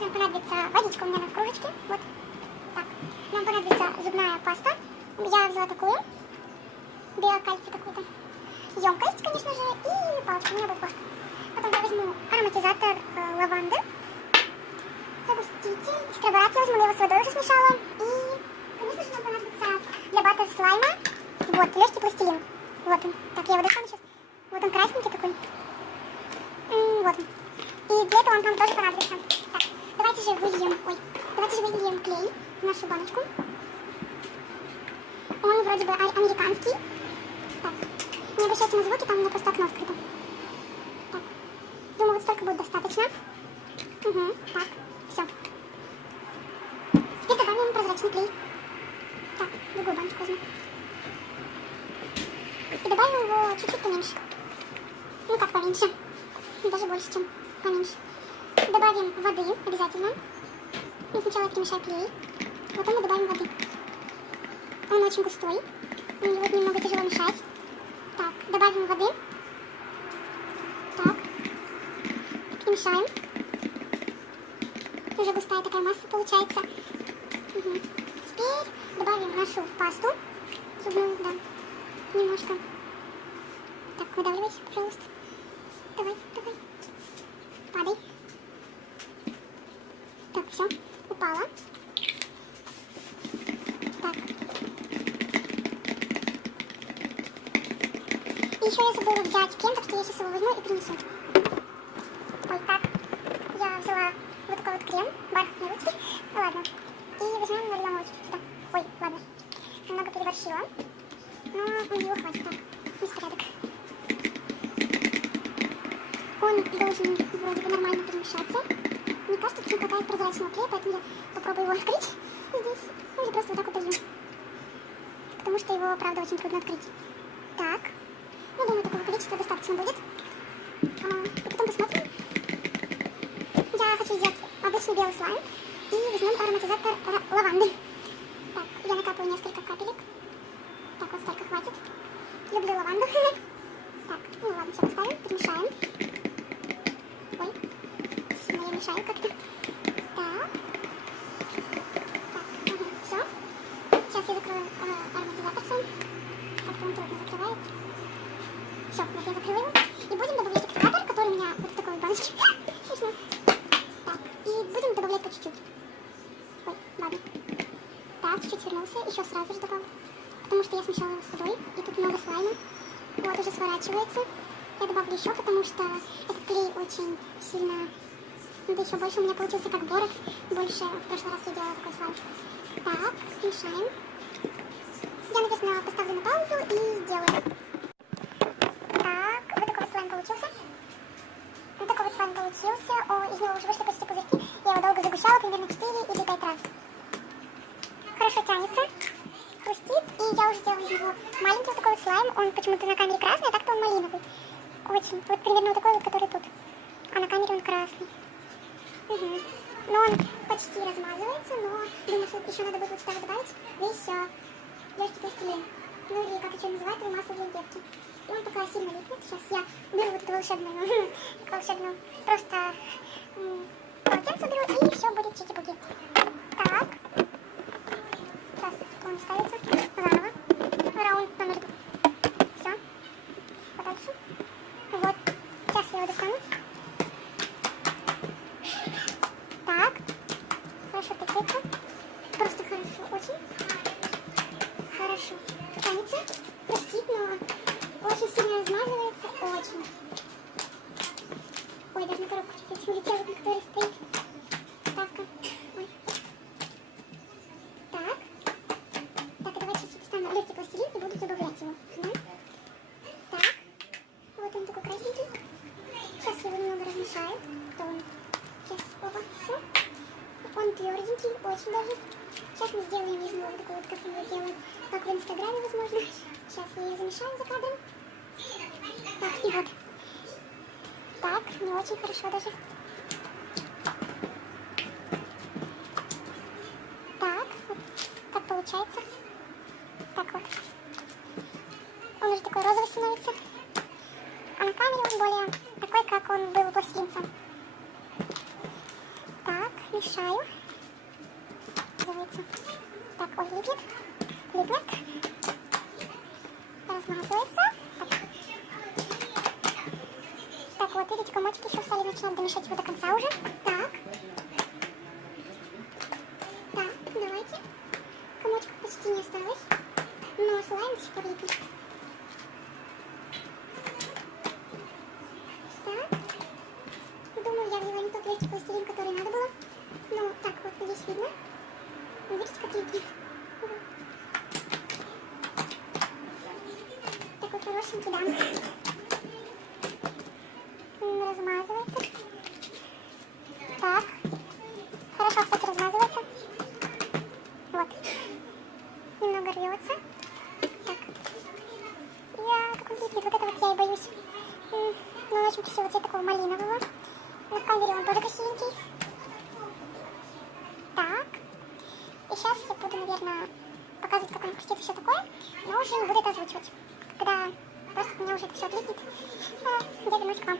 Дальше нам понадобится водичка у меня на кружечке. Вот. Так. Нам понадобится зубная паста. Я взяла такую. Биокальций какой-то. Емкость, конечно же. И палочка. У меня будет ложка. Потом я возьму ароматизатор лаванды. Загуститель. Скраборат я возьму, я его с водой уже смешала. И, конечно же, нам понадобится для баттера слайма. Вот, легкий пластилин. Вот он. Так, я его достану сейчас. Вот он красненький такой. Вот он. И для этого он нам тоже понадобится. Так, давайте же выльем клей в нашу баночку. Он вроде бы американский. Так, не обращайте на звуки, там у меня просто окно открыто. Так, думаю, вот столько будет достаточно. Угу, так, все. Теперь добавим прозрачный клей. Так, другую баночку возьму. И добавим его чуть-чуть поменьше. Ну как поменьше? Даже больше, чем поменьше. Добавим воды обязательно. И сначала я перемешаю клей. Потом мы добавим воды. Он очень густой. Его немного тяжело мешать. Так, добавим воды. Так. Перемешаем. Уже густая такая масса получается. Угу. Теперь добавим нашу пасту. Зубную, да. Немножко. Так, выдавливайся, пожалуйста. Давай, давай. Падай. Так, все. Упала. Так. И еще я забыла взять крем, так что я сейчас его возьму и принесу. Ой, так. Я взяла вот такой вот крем, бархатный ручки. Ну ладно. И возьмем, нальем его чуть-чуть сюда. Ой, ладно. Немного переборщила. Но у него хватит. Так, беспорядок. Он должен вроде бы нормально перемешаться. Мне кажется, тут не хватает прозрачного клея, поэтому я попробую его открыть здесь. Ну или просто вот так вот даю. Потому что его, правда, очень трудно открыть. Так. Ну, думаю, такого количества достаточно будет. И потом посмотрим. Я хочу взять обычный белый слайм. И возьмем ароматизатор лаванды. Так, я накапаю несколько капелек. Так, вот столько хватит. Люблю лаванду. Так, ну ладно, все поставим, перемешаем. Ой, я мешаю как-то. Так. Так, угу, все. Сейчас я закрою ароматизатор сам. Как-то он трудно закрывается. Все, вот я закрыла его. И будем добавлять активатор, который у меня вот в такой баночке. Смешно. Так, и будем добавлять по чуть-чуть. Ой, ладно. Так, чуть-чуть свернулся, еще сразу же добавлю. Потому что я смешала его с водой, и тут много слайма. Вот, уже сворачивается. Я добавлю еще, потому что этот клей очень сильно... Это еще больше у меня получился как борекс. Больше в прошлый раз я делала такой слайм. Так, мешаем. Я, наверное, поставлю на паузу и сделаю. Так, вот такой вот слайм получился. Вот такой вот слайм получился. О, из него уже вышли почти пузырьки. Я его долго загущала, примерно 4 или 5 раз. Хорошо тянется. Хрустит, и я уже сделала из него маленький вот такой вот слайм. Он почему-то на камере красный, а так-то он малиновый. Очень. Вот примерно вот такой вот, который тут. А на камере он красный. Угу. Но он почти размазывается, но думаю, что еще надо будет вот сюда добавить весь легкий пластилин. Ну или как еще называют, или масло для лепки. И он пока сильно липнет. Сейчас я беру вот эту волшебную, просто полотенце беру, и все будет чики-пуки. Так. Сейчас он ставится заново. Раунд номер 2. Все. Подальше. Вот. Сейчас я его достану. Так. Хорошо тыкается. Просто хорошо. Очень. Хорошо. Тянется. Простит, но очень сильно размазывается. Очень. Ой, даже на коробку чуть-чуть улетела, на которой стоит ставка. Ой. Так. Так, и давайте сейчас достану легкий пластилин и буду добавлять его. Да? Так. Вот он такой красненький. Сейчас я его немного размешаю. То он. Сейчас, опа, все. Он тверденький, очень даже. Сейчас мы сделаем из него вот такой вот, как мы его делаем, как в инстаграме, возможно. Сейчас я ее замешаю за кадром. Так, и вот. Так, не очень хорошо даже. Так, вот так получается. Так вот. Он уже такой розовый становится. А на камере он более такой, как он был у пластилинца. Так, мешаю. Называется. Так, ой, липнет. Размазывается. Так, вот, видите, комочки еще стали, начинать домешать его до конца уже. Так, давайте. Комочков почти не осталось, но слайм до сих пор липнет. Так, думаю, я взяла не тот весь пластилин, который надо было. Ну, так вот, здесь видно. Видите, как липнет? Такой хорошенький, да. Размазывается. Так. Хорошо, кстати, размазывается. Вот. Немного рвется. Так. Как он липнет. Вот это вот я и боюсь. Но он очень красивый цвет такого малинового. На камере он тоже красивенький. Так. И сейчас я буду, наверное, показывать, как он хрустит и все такое. Но уже не буду это озвучивать. Когда просто у меня уже это все отлипнет. Я вернусь к вам.